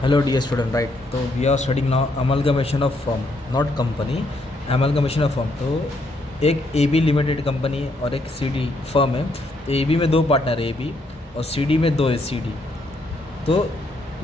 Hello dear student, right? So we are studying now amalgamation of firm, not company, amalgamation of firm. तो एक A B limited company है और एक C D firm है। तो A B में दो पार्टनर है ए बी, और सी डी में दो है सी डी। तो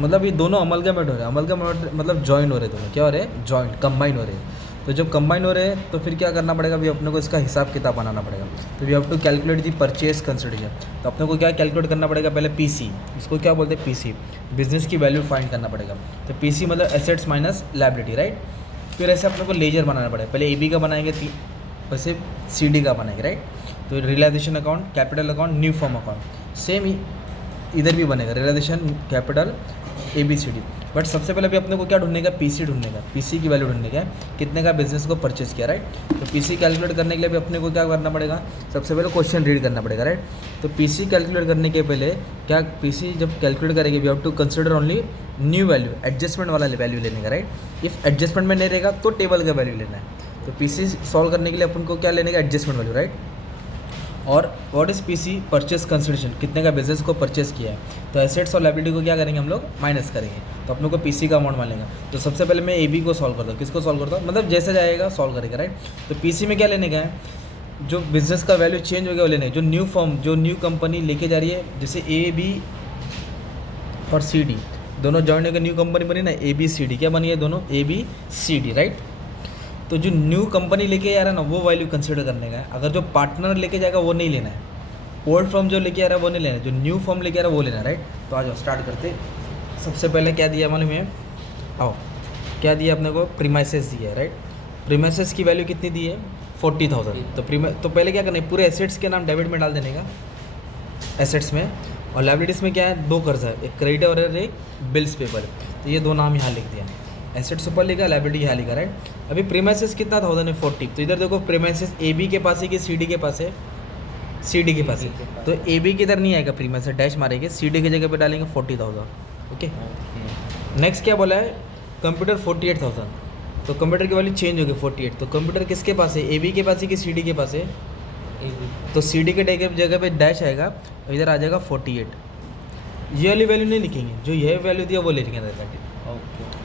मतलब ये दोनों अमलगमेंट हो रहे हैं। अमलगमेंट मतलब जॉइन हो रहे हैं, दोनों क्या हो रहे हैं, जॉइंट कंबाइन हो रहे हैं। तो जब कंबाइन हो रहे हैं तो फिर क्या करना पड़ेगा, अभी अपने को इसका हिसाब किताब बनाना पड़ेगा। तो we have to calculate the purchase consideration. तो अपने को क्या कैलकुलेट करना पड़ेगा, पहले पीसी, इसको क्या बोलते हैं पीसी, बिजनेस की वैल्यू फाइंड करना पड़ेगा। तो पीसी मतलब एसेट्स माइनस लायबिलिटी, राइट। फिर ऐसे अपने को लेजर बनाना पड़ेगा, पहले ए बी का बनाएंगे, वैसे सी डी का बनाएंगे, राइट। तो realization account, capital account, new form account, same ही इधर भी बनेगा, realization, capital, A B C D. But सबसे पहले भी अपने को क्या ढूंढने का, पीसी ढूंढने का, पीसी की वैल्यू ढूंढने का है, कितने का बिजनेस को परचेस किया, राइट। तो पीसी कैलकुलेट करने के लिए भी अपने को क्या करना पड़ेगा, सबसे पहले क्वेश्चन रीड करना पड़ेगा, राइट। तो पीसी कैलकुलेट करने के पहले क्या, पीसी जब कैलकुलेट करेंगे we have to consider only new value, adjustment वाला वैल्यू लेने का, राइट। इफ एडजस्टमेंट में नहीं रहेगा तो टेबल का वैल्यू लेना है। तो पीसी सॉल्व करने के लिए अपन को क्या लेने का, एडजस्टमेंट वैल्यू, राइट। और what is PC, purchase consideration, कितने का बिजनेस को परचेस किया है। तो एसेट्स और लायबिलिटी को क्या करेंगे हम लोग, माइनस करेंगे। तो अपने को पीसी का अमाउंट मानेगा। तो सबसे पहले मैं ए बी को सॉल्व करता हूँ, किसको सॉल्व करता हूँ, मतलब जैसे जाएगा सॉल्व करेगा, राइट। तो पीसी में क्या लेने का है, जो बिजनेस का वैल्यू चेंज हो गया वो लेने, जो न्यू फर्म, जो न्यू कंपनी लेके जा रही है, जैसे ए बी और सी डी दोनों जॉइन होकर न्यू कंपनी बनी ना, ए बी सी डी क्या बनी है, दोनों A B C D, right. तो जो न्यू कंपनी लेके आ रहा है ना वो वैल्यू कंसिडर करने का है। अगर जो पार्टनर लेके जाएगा वो नहीं लेना है, ओल्ड फॉर्म जो लेके आ रहा है वो नहीं लेना है, जो न्यू फॉर्म लेके आ रहा है वो लेना है, राइट। तो आज स्टार्ट करते। सबसे पहले क्या दिया मालूम है, आओ क्या दिया अपने को, प्रीमाइसेस दिया है, राइट। प्रीमाइसेस की वैल्यू कितनी दी है, 40,000। तो पहले क्या करना है, पूरे एसेट्स के नाम डेबिट में डाल देने का, एसेट्स में। और लायबिलिटीज़ में क्या है, दो कर्जा है, एक क्रेडिट और एक बिल्स पेपर। तो ये दो नाम यहाँ लिख दिया, एसेट्स ऊपर लिखा, लायबिलिटी यहाँ लिखा, राइट। अभी प्रीमाइसेस कितना था, 40। तो इधर देखो प्रीमाइसेस ए बी के पास है कि सी डी के पास है, सी डी के पास है। तो ए बी की इधर नहीं आएगा, प्रीमाइसेस डैश मारेंगे, सी डी की जगह पे डालेंगे 40,000, ओके। नेक्स्ट क्या बोला है, कंप्यूटर 48,000। तो कंप्यूटर की वैल्यू चेंज हो गई 48। तो कंप्यूटर किसके पास है, ए बी के पास है कि सी डी के पास है, तो सी डी के जगह पे डैश आएगा, इधर आ जाएगा 48। ये वाली वैल्यू नहीं लिखेंगे, जो यह वैल्यू दिया वो लिखेंगे रहता है।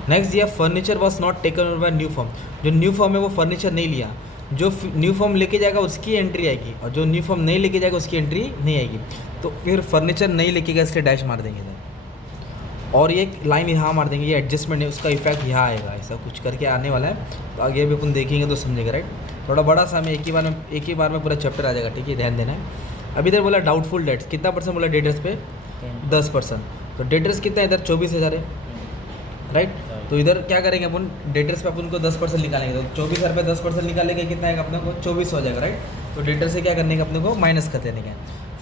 नेक्स्ट दिया, furniture was not taken over by new form. जो न्यू फॉर्म है वो फर्नीचर नहीं लिया, जो न्यू फॉर्म लेके जाएगा उसकी एंट्री आएगी, और जो न्यू फॉर्म नहीं लेके जाएगा उसकी एंट्री नहीं आएगी। तो फिर फर्नीचर नहीं लेके गया, इसके डैश मार देंगे इधर, और ये लाइन यहाँ मार देंगे, ये एडजस्टमेंट है, उसका इफेक्ट यहाँ आएगा, ऐसा कुछ करके आने वाला है। तो आगे भी अपन देखेंगे तो समझेगा, राइट। थोड़ा बड़ा सा हमें एक ही बार में पूरा चैप्टर आ जाएगा, ठीक है, ध्यान देना है। अभी इधर बोला डाउटफुल डेट्स, कितना परसेंट बोला डेटर्स पे, 10%। तो डेटर्स कितना है इधर, 24,000 है, राइट। तो इधर क्या करेंगे अपन, डेटर्स पे अपन को 10% निकालेंगे। तो 24,000 पे 10% निकालेंगे, कितना आएगा अपने को, 24 हो जाएगा, राइट। तो डेटर से क्या करने का, अपने को माइनस कर देने का।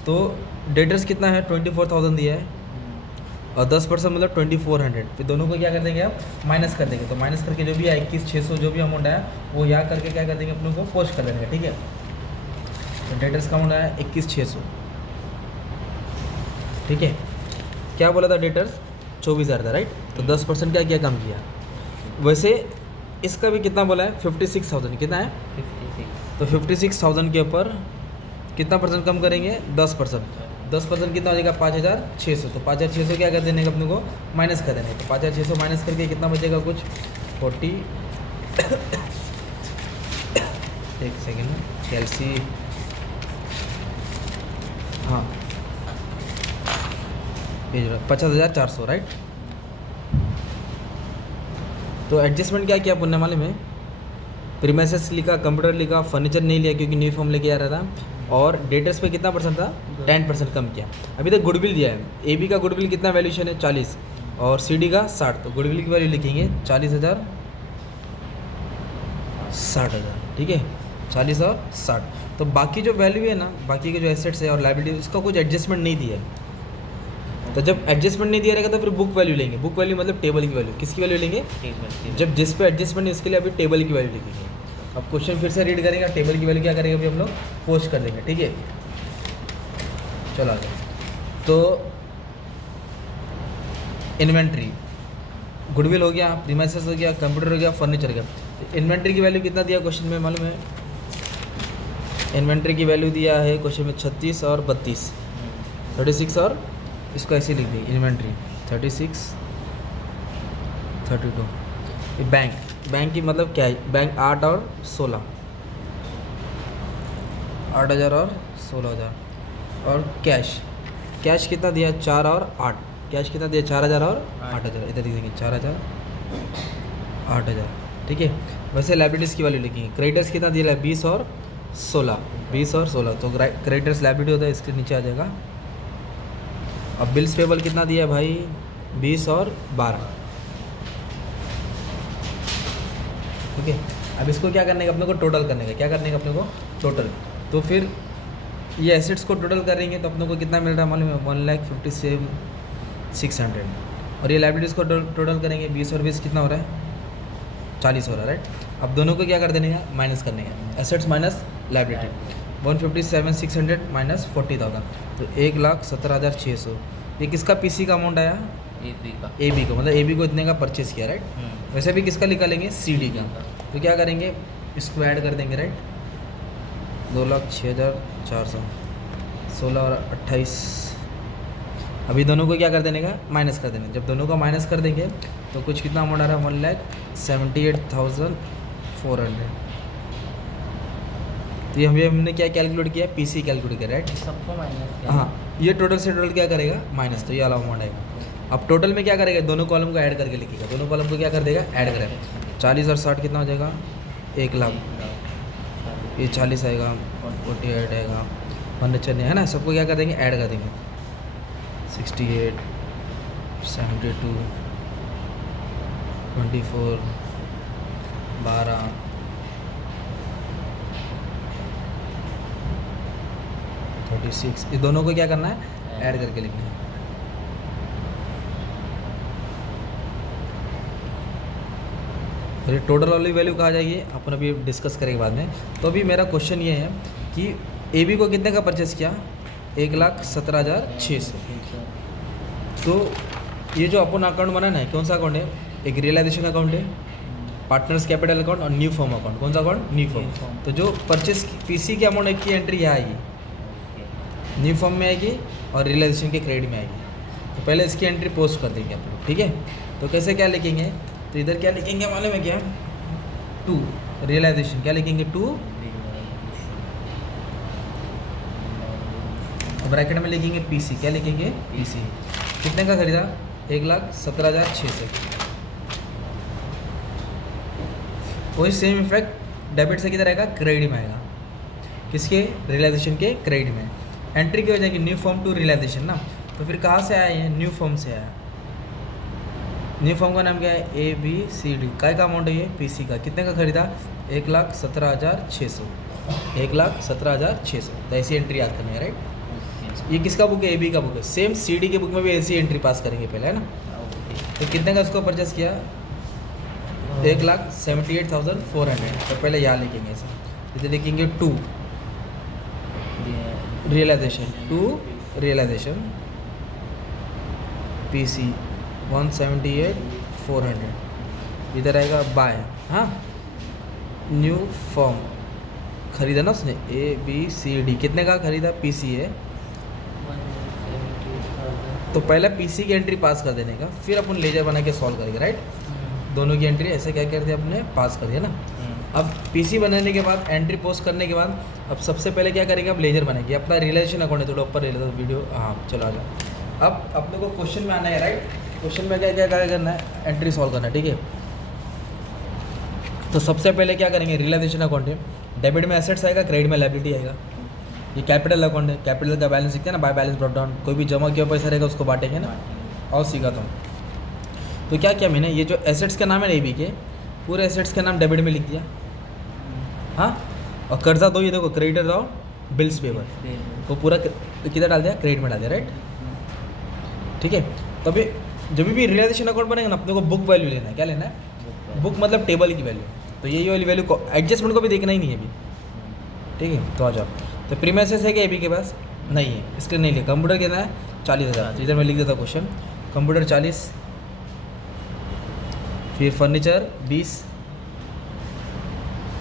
तो डेटर्स कितना है, 24,000 दिया है, और 10% मतलब 2400। फिर दोनों को क्या कर देंगे आप, माइनस कर देंगे। तो माइनस करके जो भी आया 21,600 जो भी अमाउंट आया वो यहाँ करके क्या कर देंगे, अपने को पोस्ट कर देंगे, ठीक है। तो डेटर्स का अमाउंट आया 21,600, ठीक है। क्या बोला था, डेटर्स 24,000 था, राइट। तो 10% क्या किया, कम किया। वैसे इसका भी कितना बोला है, 56,000, कितना है 56। तो 56,000 के ऊपर कितना परसेंट कम करेंगे, 10%। 10% कितना हो जाएगा, 5,600। तो 5,600 क्या कर देने का, अपने को माइनस कर देने। तो 5,600 माइनस करके कितना बचेगा, कुछ 40 एक सेकेंड में कैलसी, हाँ 50,400, राइट। तो एडजस्टमेंट क्या किया अपन ने मालूम है, प्रीमाइसेस लिखा, कंप्यूटर लिखा, फर्नीचर नहीं लिया क्योंकि न्यू फॉर्म लेके आ रहा था, और डेटर्स पे कितना परसेंट था, 10% कम किया। अभी तक गुडविल दिया है, ए बी का गुडविल कितना वैल्यूशन है, 40, और सी डी का 60। तो गुडविल की वैल्यू लिखेंगे 40,000, 60,000, ठीक है, 40 और 60। तो बाकी जो वैल्यू है ना, बाकी के जो एसेट्स है और लायबिलिटी, उसका कुछ एडजस्टमेंट नहीं दिया है। तो जब एडजस्टमेंट नहीं दिया रहेगा तो फिर बुक वैल्यू लेंगे। बुक वैल्यू मतलब टेबल की वैल्यू, किसकी वैल्यू लेंगे, जब जिस पे एडजस्टमेंट है उसके लिए अभी टेबल की वैल्यू लिखेंगे। अब क्वेश्चन फिर से रीड करेंगे, टेबल की वैल्यू क्या करेंगे अभी हम लोग, पोस्ट कर देंगे, ठीक है। चलो आगे। तो इन्वेंट्री, गुडविल हो गया, प्रीमाइसेस हो गया, कंप्यूटर हो गया, फर्नीचर हो गया। तो इन्वेंट्री की वैल्यू कितना दिया क्वेश्चन में मालूम है, इन्वेंट्री की वैल्यू दिया है क्वेश्चन में 36 और 32, 36 और इसको ऐसे लिख दी, इन्वेंट्री 36 32। ये बैंक की मतलब क्या है, बैंक 8 और 16, 8,000 और 16,000। और कैश कितना दिया, 4 और 8। कैश कितना दिया, 4,000 और 8,000। इधर लिखेंगे 4,000 8,000, ठीक है। वैसे लाइबिलिटीज़ की वैल्यू लिखेंगे। क्रेडिटर्स कितना दिया है, 20 और 16, 20 और 16। तो क्रेडिटर्स लाइबिलिटी होता है, इसके नीचे आ जाएगा। अब बिल्स पेबल कितना दिया है भाई, 20 और 12, ठीक है। अब इसको क्या करने का, अपने को टोटल करने का। क्या करने का अपने को, टोटल। तो फिर ये एसेट्स को टोटल करेंगे तो अपने को कितना मिल रहा है मालूम है, 1,57,600। और ये लाइबिलिटीज़ को टोटल करेंगे, 20 और 20 कितना हो रहा है, 40 हो रहा है, राइट। अब दोनों को क्या कर देने का, माइनस करने का। एसेट्स माइनस लाइबिलिटी, 157,600 माइनस 40,000, तो 1,17,600। ये किसका पीसी का अमाउंट आया, ए बी का, मतलब ए बी को इतने का परचेज़ किया, राइट। वैसे भी किसका निकालेंगे, सी डी का। तो क्या करेंगे, इसको ऐड कर देंगे, राइट। 2,06,400, 16 और 28। अभी दोनों को क्या कर देने का, माइनस कर देंगे। जब दोनों को माइनस कर देंगे तो कुछ कितना अमाउंट आ रहा है, 1,78,400। तो ये हमने क्या कैलकुलेट किया, पीसी कैलकुलेट किया, राइट। सबको माइनस किया। हाँ, ये टोटल से टोटल क्या करेगा, माइनस। तो ये वाला अमाउंट आएगा। अब टोटल में क्या करेगा, दोनों कॉलम को ऐड करके लिखेगा। दोनों कॉलम को क्या कर देगा, ऐड करेगा। 40 और 60 कितना हो जाएगा, 1,00,000। ये 40 आएगा, 48 आएगा, फर्नीचर नहीं है ना, सबको क्या कर देंगे, ऐड कर देंगे। 68, 72, 24, 12, 36। ये दोनों को क्या करना है, ऐड करके लिखना है। फिर टोटल वाली वैल्यू कहाँ जाएगी, अपन अभी डिस्कस करेंगे बाद में। तो अभी मेरा क्वेश्चन ये है कि ए बी को कितने का परचेस किया, 1,17,600। तो ये जो अपन अकाउंट बनाना है, कौन सा अकाउंट है, एक रियलाइजेशन अकाउंट है, पार्टनर्स कैपिटल अकाउंट और न्यू फॉर्म अकाउंट। कौन सा अकाउंट, न्यू फॉर्म। तो जो परचेस पीसी की अमाउंट की एंट्री यहाँ आएगी, न्यू फॉर्म में आएगी और रियलाइजेशन के क्रेडिट में आएगी। तो पहले इसकी एंट्री पोस्ट कर देंगे आप लोग, ठीक है। तो कैसे क्या लिखेंगे, तो इधर क्या लिखेंगे मालूम है क्या, 2 रियलाइजेशन, क्या लिखेंगे 2, ब्रैकेट में लिखेंगे पीसी, क्या लिखेंगे पीसी। कितने का खरीदा, 1,17,600। वही सेम इफेक्ट डेबिट से किधर आएगा, क्रेडिट में आएगा। किसके, रियलाइजेशन के क्रेडिट में। एंट्री की हो जाएगी न्यू फॉर्म टू रियलाइजेशन ना। तो फिर कहाँ से आए हैं, न्यू फॉर्म से आया। न्यू फॉर्म का नाम क्या है, ए बी सी डी। काय का अमाउंट है ये, पीसी का। कितने का खरीदा, 1,17,600, 1,17,600। तो ऐसी एंट्री याद करनी है, राइट। ये किसका बुक है, ए बी का बुक है। सेम सी डी के बुक में भी ऐसी एंट्री पास करेंगे पहले, है ना। तो कितने का उसको परचेस किया, 1,78,400। तो पहले यहाँ लिखेंगे ऐसा, इधर लिखेंगे 2 रियलाइजेशन, 2 रियलाइजेशन, पीसी 178,400। इधर आएगा बाय, हाँ, न्यू फॉर्म खरीदा ना उसने, ए बी सी डी। कितने का खरीदा, पीसी है। तो पहले पीसी की एंट्री पास कर देने का, फिर अपन लेजर बना के सॉल्व करेंगे, राइट। दोनों की एंट्री ऐसे क्या कर दिया अपने, पास कर दिया ना। अब पीसी बनाने के बाद, एंट्री पोस्ट करने के बाद, अब सबसे पहले क्या करेंगे, अब लेजर बनाएंगे। अपना रियलाइजेशन अकाउंट है, थोड़ा ऊपर ले लेता हूँ वीडियो, हाँ चलो आ जाओ। अब अपने को क्वेश्चन में आना है, राइट। क्वेश्चन में क्या क्या करना है, एंट्री सॉल्व करना है, ठीक है। तो सबसे पहले क्या करेंगे, रियलाइजेशन अकाउंट है, डेबिट में एसेट्स आएगा, क्रेडिट में लायबिलिटी आएगा। ये कैपिटल अकाउंट है, कैपिटल का बैलेंस लिखते हैं ना, बाय बैलेंस ब्रॉट डाउन। कोई भी जमा किया पैसा रहेगा उसको बांटेंगे ना, और सीखा तो क्या किया मैंने, ये जो एसेट्स का नाम है ए बी के, पूरे एसेट्स का नाम डेबिट में लिख दिया, हाँ। और कर्जा दो, ये देखो क्रेडिटर दो, बिल्स पेबल, तो पूरा किधर डाल दिया, क्रेडिट में डाल दिया, राइट। ठीक है। तो अभी जब भी रियलाइजेशन अकाउंट बनेगा ना, अपने को बुक वैल्यू लेना है। क्या लेना है, बुक मतलब टेबल की वैल्यू। तो यही वाली वैल्यू को, एडजस्टमेंट को भी देखना ही नहीं है अभी, ठीक है। तो आ जाओ। तो प्रीमाइसेस है क्या ए बी के पास, नहीं है, इसके नहीं लिया। कंप्यूटर कितना है, 40,000। तो इधर मैं लिख देता क्वेश्चन, कंप्यूटर 40, फिर furniture 20,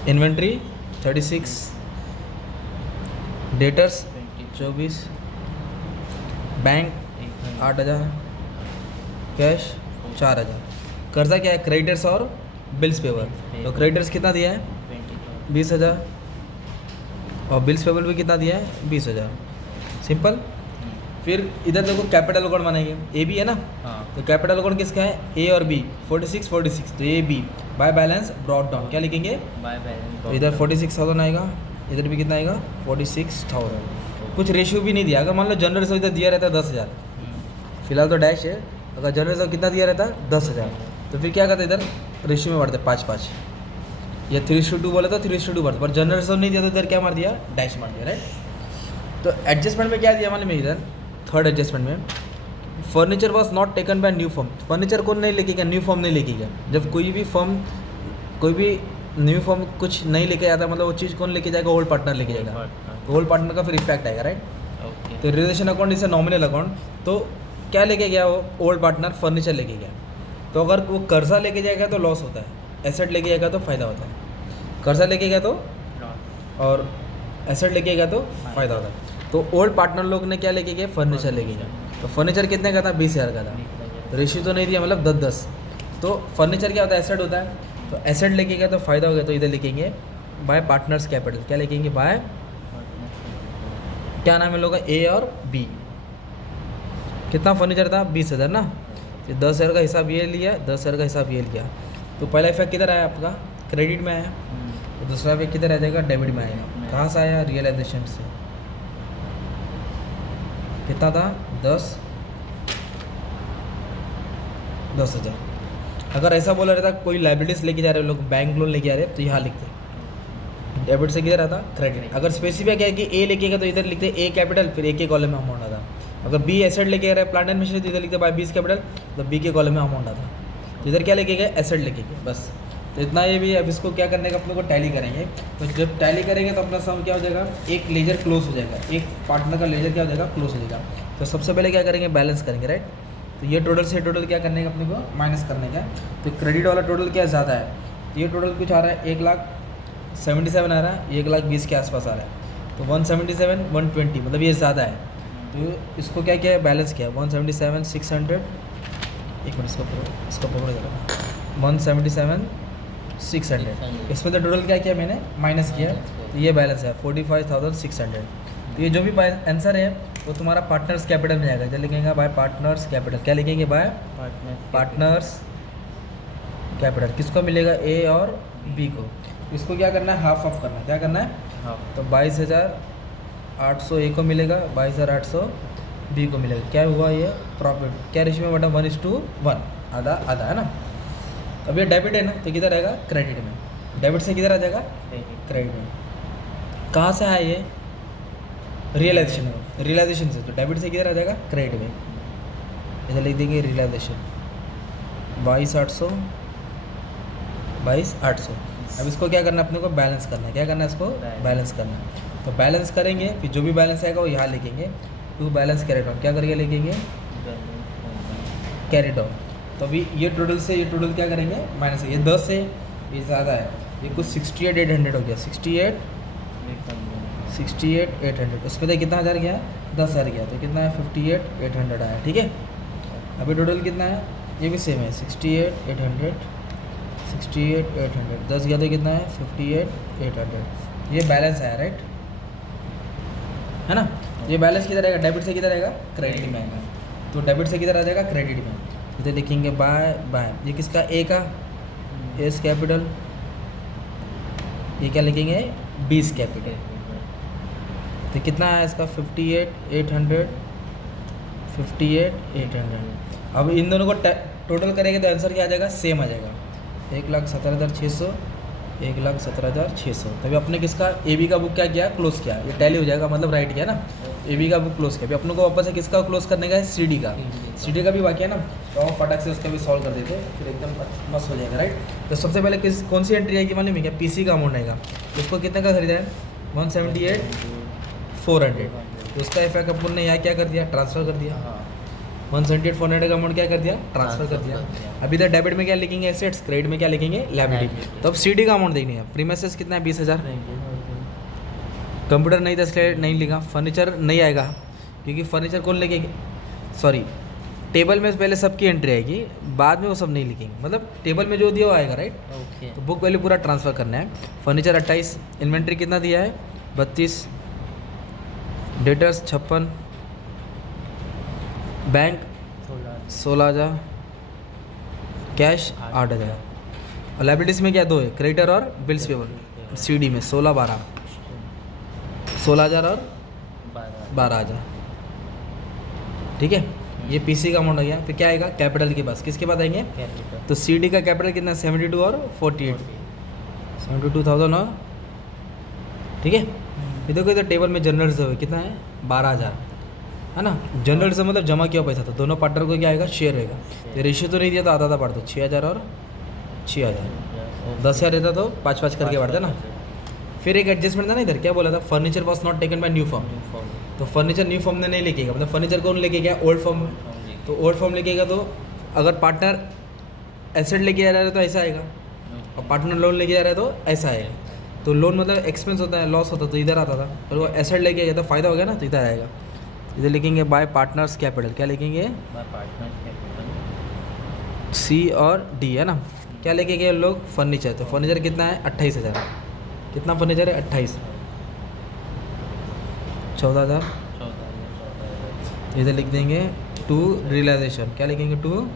inventory 36, debtors 24, bank 8,000, cash 4,000। कर्जा क्या है, क्रेडिटर्स और बिल्स पेबल। तो क्रेडिटर्स कितना दिया है, 20,000, और बिल्स पेबल भी कितना दिया है, 20,000। सिंपल। फिर इधर देखो कैपिटल अकाउंट बनाएंगे, ए बी है ना, तो कैपिटल अकाउंट किसका है, ए और बी, 46, तो A B by balance brought down, क्या लिखेंगे, बाय बैलेंस। तो इधर 46,000 आएगा, इधर भी कितना आएगा, 46,000। कुछ रेशियो भी नहीं दिया। अगर मान लो जनरल रिजर्व इधर दिया रहता है 10,000, फिलहाल तो डैश है, अगर जनरल रिजर्व कितना दिया रहता है 10,000, तो फिर क्या करते इधर रेशियो में बढ़ते 5-5, या 3:2 बोला था 3:2 बढ़ते, पर जनरल रिजर्व नहीं दिया तो इधर क्या मार दिया, डैश मार दिया, राइट। तो एडजस्टमेंट में क्या दिया मालूम है, इधर थर्ड एडजस्टमेंट में furniture was not taken by new firm. Furniture कौन नहीं लेके गया, न्यू फर्म नहीं लेके गया। जब कोई भी न्यू फर्म कुछ नहीं लेके आता, मतलब वो चीज़ कौन लेके जाएगा, ओल्ड पार्टनर लेके जाएगा, तो ओल्ड पार्टनर का फिर इफेक्ट आएगा, राइट। तो रिलेशन अकाउंट इसे नॉमिनल अकाउंट, तो क्या लेके गया वो ओल्ड पार्टनर, फर्नीचर लेके गया। तो अगर वो कर्जा लेके जाएगा तो लॉस होता है, एसेट लेके जाएगा तो फ़ायदा होता है। कर्जा लेके गया तो और एसेट लेके गया तो फ़ायदा होता है। तो ओल्ड पार्टनर लोग ने क्या लेके गया, फर्नीचर लेके गया। तो फर्नीचर कितने का था, 20,000 का था, तो रेशियो तो नहीं दिया, मतलब 10-10। तो फर्नीचर क्या होता है, एसेट होता है, तो एसेट लेके गया तो फ़ायदा हो गया, तो इधर लिखेंगे बाय पार्टनर्स कैपिटल, क्या लिखेंगे, बाय, क्या नाम है लोगों का, ए और बी। कितना फर्नीचर था, 20,000 ना, तो 10,000 का हिसाब ये लिया, 10,000 का हिसाब ये लिया। तो पहला इफेक्ट किधर आया आपका, क्रेडिट में आया, तो दूसरा इफेक्ट किधर आ जाएगा, डेबिट में आएगा। कहाँ से आया, रियलाइजेशन से। कितना था, 10,000। अगर ऐसा बोला रहता कोई लाइबिलिटीज लेके जा रहे लोग, बैंक लोन लेके आ रहे, तो यहाँ लिखते डेबिट से किधर आता, क्रेडिट। अगर स्पेसिफिक है कि ए लेके गया तो इधर लिखते ए कैपिटल, फिर ए के कॉलम में अमाउंट आता। अगर बी एसेट लेके आ रहा है, प्लांट एंड मशीनरी, तो इधर लिखते बाय बीस कैपिटल, तो बी के कॉलम में अमाउंट आता। तो इधर क्या लेके गए, एसेट लेके गए, बस। तो इतना ये भी। अब इसको क्या करने का, अपने को टैली करेंगे। तो जब टैली करेंगे तो अपना सम क्या हो जाएगा, एक लेजर क्लोज हो जाएगा, एक पार्टनर का लेजर क्या हो जाएगा, क्लोज हो जाएगा। तो सबसे पहले क्या करेंगे, बैलेंस करेंगे, राइट। तो ये टोटल से टोटल क्या करने का, अपने को माइनस करने का। तो क्रेडिट वाला टोटल क्या ज़्यादा है, तो ये टोटल कुछ आ रहा है 1,77,000 आ रहा है, 1,20,000 के आसपास आ रहा है। तो 177 120 मतलब ये ज़्यादा है। तो इसको क्या किया है, बैलेंस किया 177 600, एक मिनट इसको पकड़ देगा, 177 600। इसमें तो टोटल क्या किया मैंने, माइनस किया, तो ये बैलेंस है 45,600। तो ये जो भी आंसर है वो तुम्हारा पार्टनर्स कैपिटल में आएगा। इधर लिखेंगे बाय पार्टनर्स कैपिटल, क्या लिखेंगे, बाय पार्टनर्स कैपिटल। किसको मिलेगा, ए और बी को। इसको क्या करना है, हाफ ऑफ करना है। क्या करना है, तो 22,800 ए को मिलेगा, 22,800 बी को मिलेगा। क्या हुआ ये प्रॉफिट, क्या रेशियो में बटा, 1:1, आधा आधा है ना। अब ये डेबिट है ना, तो किधर आएगा, क्रेडिट में। डेबिट से किधर आ जाएगा, क्रेडिट में। कहाँ से आया ये, रियलाइजेशन में, रियलाइजेशन से। तो डेबिट से किधर आ जाएगा, क्रेडिट में। इधर लिख देंगे रियलाइजेशन 22,800 22,800। अब इसको क्या करना है, अपने को बैलेंस करना है। क्या करना है, इसको बैलेंस करना है। तो बैलेंस करेंगे, फिर जो भी बैलेंस आएगा वो यहाँ लिखेंगे, टू बैलेंस कैरेट ऑन। क्या करके लिखेंगे, कैरेट ऑन। तो अभी ये टोटल से ये टोटल क्या करेंगे, माइनस है। ये 10 से ये ज़्यादा है, ये कुछ 68,800 हो गया, 68,800। उसमें तो कितना हज़ार गया, 10,000 गया, तो कितना है 58,800 आया, ठीक है। अभी टोटल कितना है, ये भी सेम है, 68,800 10 गया तो कितना है 58,800। ये बैलेंस आया, राइट, है ना। ये बैलेंस किधर आएगा, डेबिट से किधर आएगा, क्रेडिट में आएगा। तो डेबिट से किधर आ जाएगा, क्रेडिट में। इधर लिखेंगे बाय बाय, ये किसका, ए का, एस कैपिटल। ये क्या लिखेंगे, बीस कैपिटल। तो कितना है इसका 58,800। अब इन दोनों को टोटल करेंगे तो आंसर क्या आ जाएगा, सेम आ जाएगा, 1,17,600 1,17,600। तभी अपने किसका, ए बी का बुक क्या किया, क्लोज किया। ये टैली हो जाएगा, मतलब राइट किया ना, ए बी का बुक क्लोज किया। अभी अपने को वापस से किसका क्लोज करने का है, सी डी का। सी डी का भी बाकी है ना, तो हम फटाक से उसका भी सॉल्व कर देते, फिर एकदम मस्त हो जाएगा, राइट। तो सबसे पहले कौन सी एंट्री आएगी मालूम है क्या, पी सी का अमाउंट आएगा। उसको कितने का खरीदा है, 178,400। तो उसका इफेक्ट अपन ने यहाँ क्या कर दिया, ट्रांसफ़र कर दिया। 178,400 का अमाउंट क्या कर दिया, ट्रांसफर कर दिया। अभी इधर डेबिट में क्या लिखेंगे, एसेट्स, क्रेडिट में क्या लिखेंगे, लायबिलिटी। तो अब सीडी का अमाउंट देखने का, प्रीमिसेस कितना है, 20,000। कंप्यूटर नहीं था इसलिए नहीं लिखा। फर्नीचर नहीं आएगा क्योंकि फर्नीचर कौन लेके, सॉरी टेबल में पहले सबकी एंट्री आएगी, बाद में वो सब नहीं लिखेंगे, मतलब टेबल में जो दिया वो आएगा, राइट। ओके। तो बुक वैल्यू पूरा ट्रांसफ़र करना है। फर्नीचर 28, इन्वेंट्री कितना दिया है 32, डेटर्स 56, बैंक 16,000, कैश 8,000, और लाइबिलिटीज़ में क्या दो है, क्रेडिटर और बिल्स पेबल। सीडी में 16,000 और 12,000, ठीक है। ये पीसी का अमाउंट हो गया। फिर क्या आएगा कैपिटल के पास, किसके पास आएंगे, तो सीडी का कैपिटल कितना 72 और 48, 72,000 और, ठीक है। ये देखो इधर टेबल में जनरल रिजर्व है कितना है 12,000, है ना। जनरल रिजर्व मतलब जमा किया पैसा, तो दोनों पार्टनर को क्या आएगा, शेयर होगा। ये रेशियो तो नहीं दिया तो आधा आधा बांट दो, 6,000 और 6,000, 10,000 रहता तो 5-5 करके बांटते ना। फिर एक एडजस्टमेंट था ना इधर, क्या बोला था, furniture was not taken by new form. तो फर्नीचर न्यू फॉर्म ने नहीं लेके गया, मतलब फर्नीचर कौन लेके गया, ओल्ड फॉर्म में। तो ओल्ड फॉर्म लेके गया, तो अगर पार्टनर एसेट लेके जा रहा है तो ऐसा आएगा, और पार्टनर लोन लेके जा रहा है तो ऐसा आएगा। तो लोन मतलब एक्सपेंस होता है, लॉस होता है, तो इधर आता था, पर वो एसेट लेके गया तो फ़ायदा हो गया ना, तो इधर आएगा। इधर लिखेंगे बाय पार्टनर्स कैपिटल, क्या लिखेंगे, सी और डी, है ना। क्या लेके गए लोग, फर्नीचर। तो फर्नीचर कितना है 28,000, कितना फर्नीचर है 28, 14,000। इधर लिख देंगे टू रियलाइजेशन, क्या लिखेंगे, टू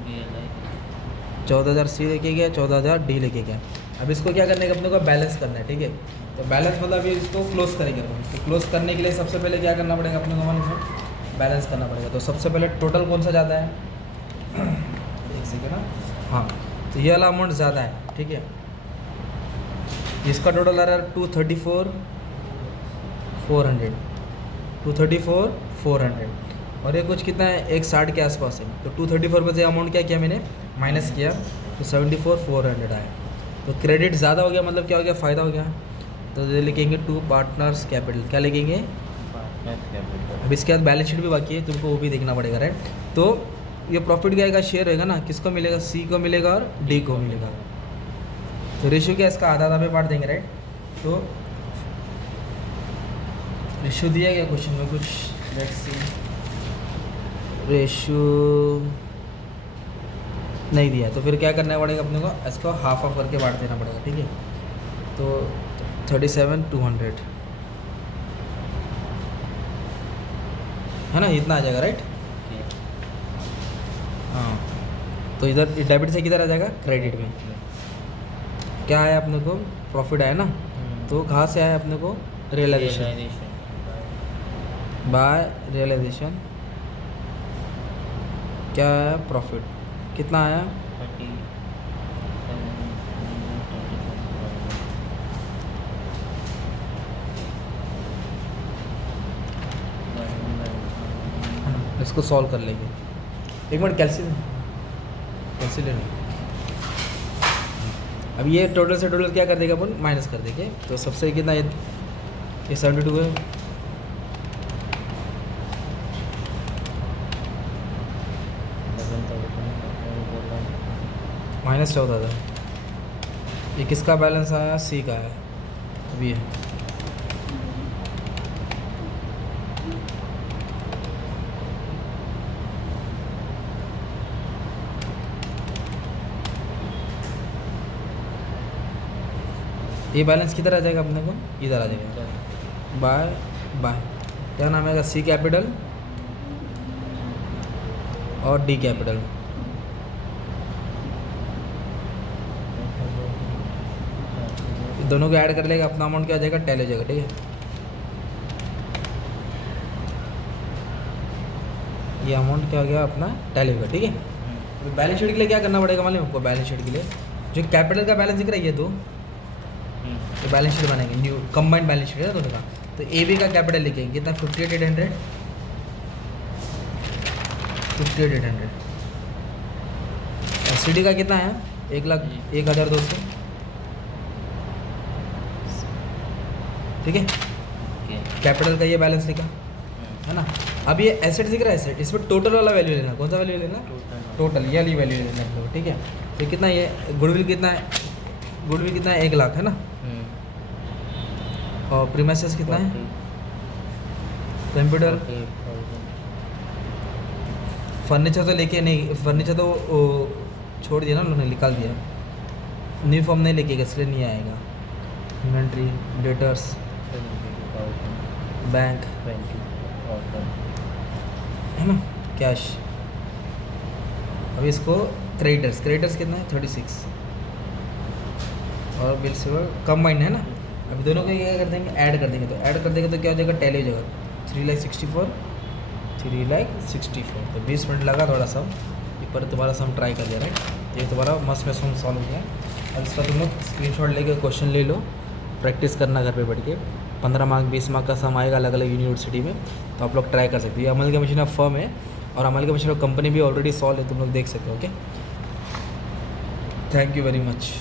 14,000 सी लेके गया, 14,000 डी लेके गया। अब इसको क्या करने का, अपने को बैलेंस करना है, ठीक है। तो बैलेंस मतलब अभी इसको क्लोज करेंगे अपन। तो क्लोज करने के लिए सबसे पहले क्या करना पड़ेगा, अपने को इसमें बैलेंस करना पड़ेगा। तो सबसे पहले टोटल कौन सा ज़्यादा है, एक सेकेंड ना, हाँ, तो ये वाला अमाउंट ज़्यादा है, ठीक है। इसका टोटल आ रहा है 234,400, 234,400, और ये कुछ कितना है 160 के आसपास है। तो 234 में से अमाउंट क्या किया मैंने, माइनस किया, तो 74,400 आया। तो क्रेडिट ज़्यादा हो गया, मतलब क्या हो गया, फ़ायदा हो गया। तो ये लिखेंगे टू पार्टनर्स कैपिटल, क्या लिखेंगे, अब इसके बाद बैलेंस शीट भी बाकी है, तुमको वो भी देखना पड़ेगा, राइट। तो ये प्रॉफिट क्या आएगा, शेयर होएगा ना, किसको मिलेगा, सी को मिलेगा और डी को मिलेगा। तो रेशियो क्या, इसका आधा आधा पे बांट देंगे, राइट। तो रेशियो दिया गया क्वेश्चन में कुछ, लेट्स सी, रेशियो नहीं दिया, तो फिर क्या करना पड़ेगा अपने को, इसको हाफ ऑफ करके बांट देना पड़ेगा, ठीक है। तो 37,200 है ना, इतना आ जाएगा, राइट। हाँ, तो इधर डेबिट से किधर आ जाएगा, क्रेडिट में। क्या आया अपने को, प्रॉफिट आया ना, तो कहाँ से आया अपने को, रियलाइजेशन, बाय रियलाइजेशन। क्या आया, प्रॉफिट कितना आया, 37,200। इसको सॉल्व कर लेंगे, एक मिनट, कैलसी ले लें। अब ये टोटल से टोटल क्या कर देगा अपन, माइनस कर देंगे। तो सबसे कितना, ये 72 है, माइनस 14,000। ये किसका बैलेंस आया, सी का है। अब ये ये बैलेंस किधर आ जाएगा अपने को, इधर आ जाएगा, बाय बाय, क्या नाम है, सी कैपिटल और डी कैपिटल। दोनों को ऐड कर लेगा, अपना अमाउंट क्या आ जाएगा, टैली हो जाएगा, ठीक है। ये अमाउंट क्या हो गया अपना, टैली होगा, ठीक है। तो बैलेंस शीट के लिए क्या करना पड़ेगा मालूम आपको, बैलेंस शीट के लिए जो कैपिटल का बैलेंस दिख रहा है ये, तो बैलेंस शीट बनाएंगे, न्यू कंबाइंड बैलेंस शीट है दोनों का। तो ए बी का कैपिटल लिखेंगे कितना, 58,800, 58,800। और सी डी का कितना है, 1,01,200, ठीक है। कैपिटल का ये बैलेंस लिखा है ना। अब ये एसेट दिख रहा है, एसेट, इसमें टोटल वाला वैल्यू लेना, कौन सा वैल्यू लेना, टोटल, ये वाली वैल्यू लेना है, ठीक है। तो कितना ये गुडविल कितना है, गुडविल कितना है, 1,00,000 है ना। और प्रीमाइसेस कितना है, कंप्यूटर फर्नीचर तो लेके नहीं, फर्नीचर तो छोड़ दिया ना उन्होंने, निकाल दिया। न्यू फॉर्म नहीं लेके गए इसलिए नहीं आएगा। इन्वेंट्री, डेटर्स, बैंक है ना, कैश। अभी इसको क्रेडिटर्स, क्रेडिटर्स कितना है 36 और बिल से कंबाइंड है ना। अभी दोनों को ये कर देंगे, ऐड कर देंगे, तो ऐड कर देंगे तो क्या हो जाएगा, टैली हो जाएगा 3,64 तो 20 मिनट लगा थोड़ा सा। ये पर तुम्हारा सम ट्राई कर लिया राइट, ये तुम्हारा मस्त में सम सॉल्व हो गया। अब इसका तुम लोग स्क्रीनशॉट लेके क्वेश्चन ले लो, प्रैक्टिस करना घर पे बैठ के। 15 मार्क 20 मार्क का सम आएगा अलग अलग यूनिवर्सिटी में, तो आप लोग ट्राई कर सकते हो। ये अमलगमेशन ऑफ फर्म है और अमलगमेशन ऑफ कंपनी भी ऑलरेडी सॉल्व है, तुम लोग देख सकते हो। Okay, thank you very much.